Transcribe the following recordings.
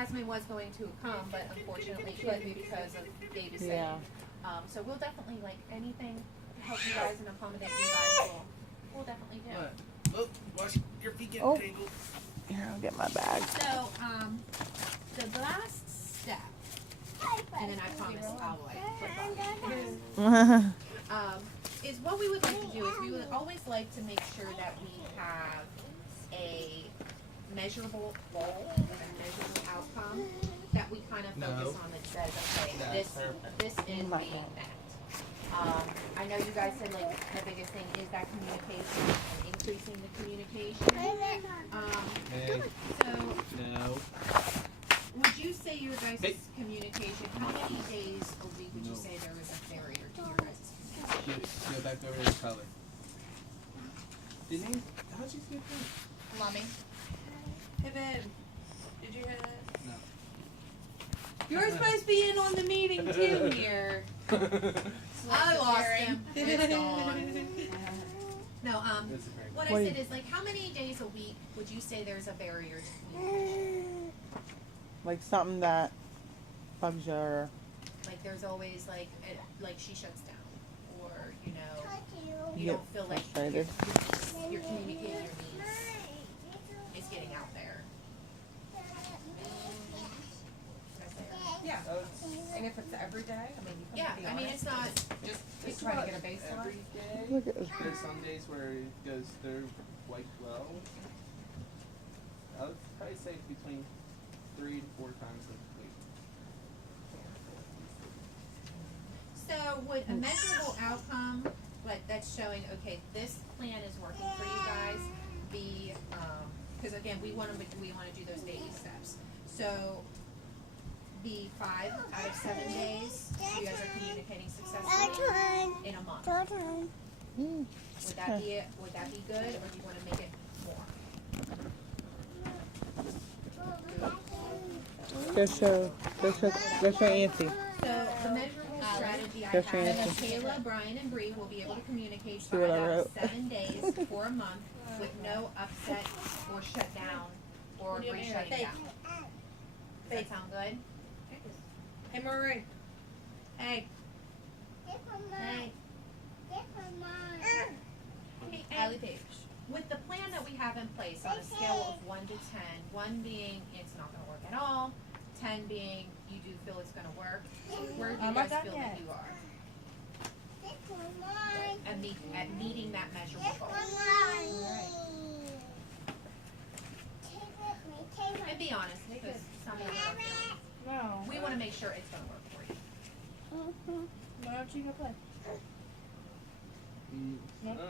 Jasmine was going to come, but unfortunately couldn't because of babysitting. Yeah. So we'll definitely, like, anything to help you guys and accommodate you guys, we'll definitely do. What? Oh, watch your feet get tangled. Here, I'll get my bag. So, the last step, and then I promise I'll flip on, is what we would like to do is we would always like to make sure that we have a measurable goal and a measurable outcome that we kind of focus on that says, okay, this is being met. I know you guys said, like, the biggest thing is that communication and increasing the communication. So, No. would you say your guys' communication, how many days a week would you say there was a barrier to your guys' communication? Go back over to the color. Didn't you? How'd you get that? Mommy. Hey, babe. Did you hear that? No. You're supposed to be in on the meeting too here. I lost him. It's gone. No, what I said is, like, how many days a week would you say there's a barrier to communication? Like something that bugs your... Like, there's always, like she shuts down, or, you know, you get don't feel like frustrated. you're communicating your needs. It's getting out there. Yeah. And if it's every day, I mean, you Yeah, can be I mean, honest. it's not Just trying to get a baseline. Every day. Look at this. There's some days where it goes through quite well. I would probably say between 3 to 4 times a week. So would a measurable outcome, like that's showing, okay, this plan is working for you guys, be, because again, we want to do those baby steps. So be 5 out of 7 days, you guys are communicating successfully in a month. Would that be good, or do you want to make it more? Go show Auntie. So the measurable strategy I That's have your is Kayla, Brian, and Bree will be able to communicate See 5 what I out of wrote? 7 days for a month with no upset or shut down or Bree shutting down. Does that sound good? Hey, Marie. Hey. Hey. Hey, Allie Page. With the plan that we have in place on a scale of 1 to 10, 1 being it's not going to work at all, 10 being you do feel it's going to work, where do you guys feel that you are? At meeting that measurable goal. And be honest, because some of us are feeling. No. We want to make sure it's going to work for you. Why don't you go play? I don't know.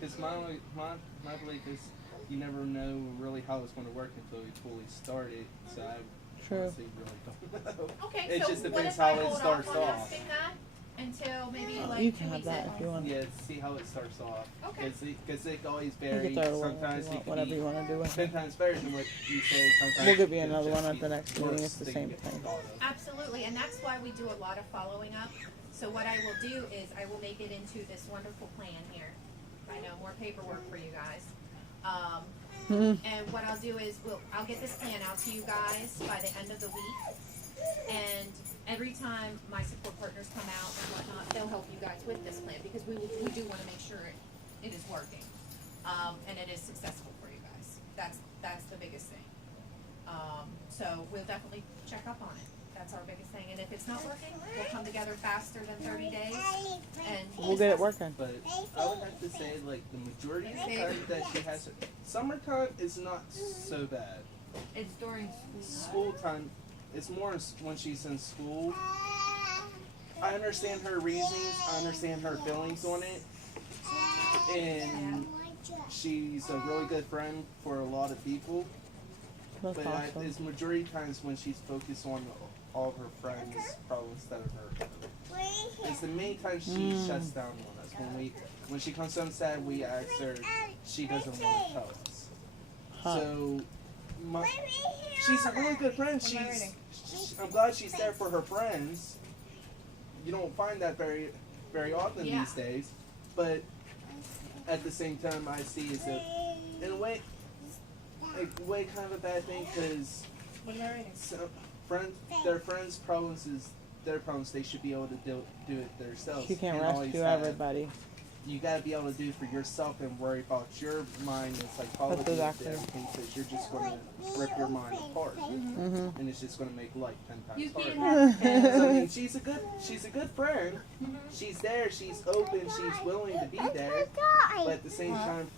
Because my belief is you never know really how it's going to work until you fully start it. So I True. honestly really don't know. Okay, It so just what depends if I how it hold starts off on off. asking that until maybe like You 2 can have weeks that in? if you want. Yeah, see how it starts off. Okay. Because it always You varies. can throw it away if Sometimes you it want, can whatever be you want to do with it. 10 times better than what you say. Sometimes We'll give you it can another just one at be the next meeting. worse It's the than same you thing. thought of. Absolutely, and that's why we do a lot of following up. So what I will do is I will make it into this wonderful plan here. I know, more paperwork for you guys. And what I'll do is I'll get this plan out to you guys by the end of the week. And every time my support partners come out and whatnot, they'll help you guys with this plan because we do want to make sure it is working and it is successful for you guys. That's the biggest thing. So we'll definitely check up on it. That's our biggest thing. And if it's not working, we'll come together faster than 30 days. And We'll get it working. But I would have to say, like, the majority of the time that she has summertime is not so bad. It's during School time, it's more when she's in school. I understand her reasons, I understand her feelings on it. And she's a really good friend for a lot of people. That's But awesome. it's majority of times when she's focused on all of her friends' problems instead of her. It's the many times she shuts down on us. When she comes home sad, we ask her, she doesn't want to tell us. Huh. So, she's a really good friend. I'm glad she's there for her friends. You don't find that very, very often these days. But at the same time, I see it's in a way kind of a bad thing because What am I writing? So, their friends' problems is their problems. They should be able to do it themselves. She can't always rescue have- everybody. You gotta be able to do it for yourself and worry about your mind and psychology That's exactly. and everything, because you're just gonna rip your mind apart, Mm-hmm. and it's just gonna make life 10 You times can't harder. have So, I mean, she's a good friend. She's there. She's open. She's willing to be there. But at the same time,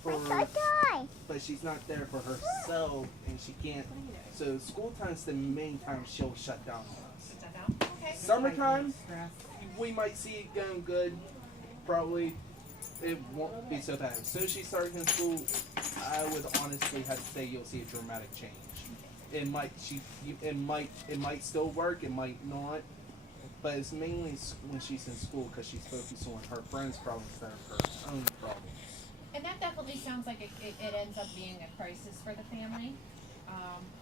but she's not there for herself, and she can't. So school time's the main time she'll shut down on us. Okay. Summertime, we might see it going good. Probably, it won't be so bad. As soon as she starts in school, I would honestly have to say you'll see a dramatic change. It might still work. It might not. But it's mainly when she's in school because she's focused on her friends' problems than her own problems. And that definitely sounds like it ends up being a crisis for the family.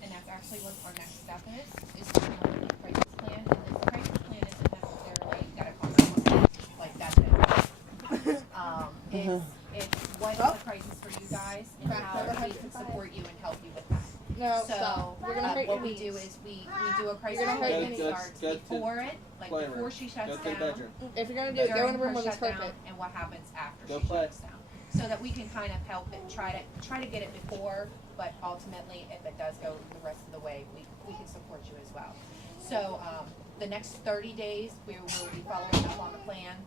And that's actually what our next step is to come up with a crisis plan. And this crisis plan isn't necessarily gotta come out like that's it. It's what's the crisis for you guys and how we can support you and help you with that. No, So stop. We're gonna hurt what your we do knees. is we do a crisis You're gonna hurt plan your that knees. starts Go to before it, like playroom. before she shuts Go to the down, bedroom. If you're gonna do it, go in during a room her with this shutdown, carpet. and what happens after Go she play. shuts down. So that we can kind of help it, try to get it before, but ultimately, if it does go the rest of the way, we can support you as well. So, the next 30 days, we will be following up on the plan.